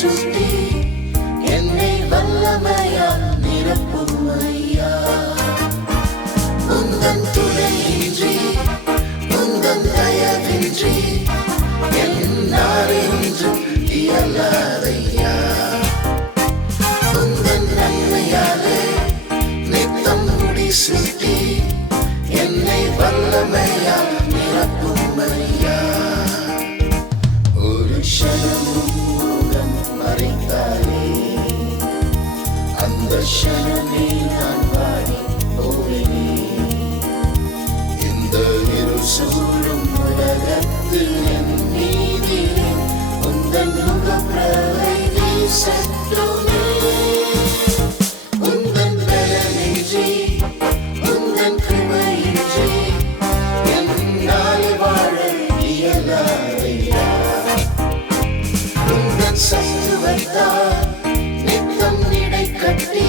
முடிசூட்டி என்னை வல்லமையால் நிரப்பும் ஐயா. உந்தன் துணையின்றி உந்தன் தயவின்றி என்னால் என்றும் இயலாதையா. உந்தன் நன்மையாலே நித்தம் முடிசூட்டி என்னை வல்லமையால் நிரப்பும் ஐயா. ஒரு க்ஷணமும் முகம் மறைத்தாலே அந்த க்ஷணமே நான் வாடி போவேனே. இந்த இருள் சூழும் உலகத்தில் என் மீதிலே உந்தன் முகப்பிரவை வீசட்டுமே. உந்தன் பலனின்றி உந்தன் கிருபையின்றி என்னால் வாழ இயலாதையா. உந்தன் சத்துவத்தால் நித்தம் இடை கட்டி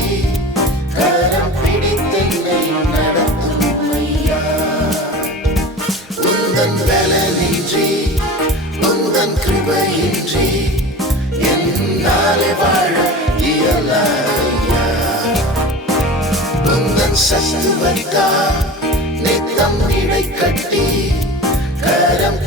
கரம் பிடித்தென்னை நடத்தும் ஐயா. உந்தன் பலனின்றி உந்தன் கிருபையின்றி என்னால் வாழ இயலாதையா. உந்தன் சத்துவத்தால் நித்தம் இடை கட்டி கரம்